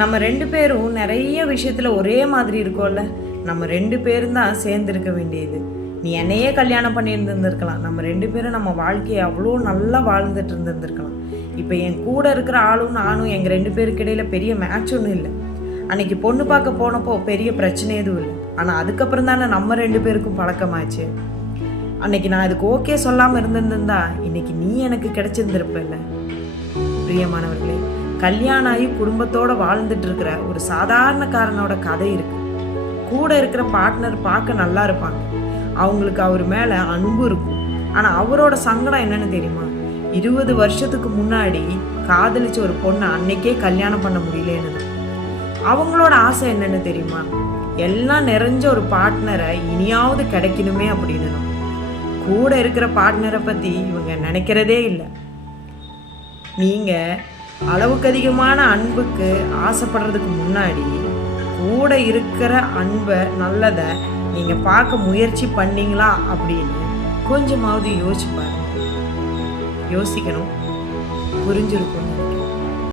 நம்ம ரெண்டு பேரும் நிறைய விஷயத்துல ஒரே மாதிரி இருக்கோம்ல. நம்ம ரெண்டு பேரும் தான் சேர்ந்துருக்க வேண்டியது. நீ என்னையே கல்யாணம் பண்ணியிருந்துருந்துருக்கலாம். நம்ம ரெண்டு பேரும் நம்ம வாழ்க்கையை அவ்வளோ நல்லா வாழ்ந்துட்டு இருந்திருந்துருக்கலாம். இப்போ என் கூட இருக்கிற ஆளும் நானும் எங்கள் ரெண்டு பேருக்கு இடையில பெரிய மேட்ச் ஒன்றும் இல்லை. அன்னைக்கு பொண்ணு பார்க்க போனப்போ பெரிய பிரச்சனை எதுவும் இல்லை. ஆனால் அதுக்கப்புறம் தானே நம்ம ரெண்டு பேருக்கும் பழக்கமாச்சு. அன்னைக்கு நான் இதுக்கு ஓகே சொல்லாமல் இருந்திருந்தா இன்னைக்கு நீ எனக்கு கிடைச்சிருந்திருப்பல்ல. பிரியமானவர்களே கல்யாணம் ஆகி குடும்பத்தோடு வாழ்ந்துட்டு இருக்கிற ஒரு சாதாரணக்காரனோட கதை இருக்கு. கூட இருக்கிற பார்ட்னர் பார்க்க நல்லா இருப்பாங்க. அவங்களுக்கு அவர் மேலே அன்பு இருக்கும். ஆனால் அவரோட சங்கடம் என்னன்னு தெரியுமா? இருபது வருஷத்துக்கு முன்னாடி காதலிச்ச ஒரு பொண்ணை அன்னைக்கே கல்யாணம் பண்ண முடியலன்னு அவங்களோட ஆசை என்னன்னு தெரியுமா? எல்லாம் நிறைஞ்ச ஒரு பார்ட்னரை இனியாவது கிடைக்கணுமே அப்படின்னு கூட இருக்கிற பார்ட்னரை பற்றி இவங்க நினைக்கிறதே இல்லை. நீங்கள் அளவுக்கு அதிகமான அன்புக்கு ஆசைப்படுறதுக்கு முன்னாடி கூட இருக்கிற அன்பை நல்லதை நீங்கள் பார்க்க முயற்சி பண்ணீங்களா அப்படின்னு கொஞ்சமாவது யோசிச்சு பாருங்க. யோசிக்கணும். புரிஞ்சிருக்கும்னு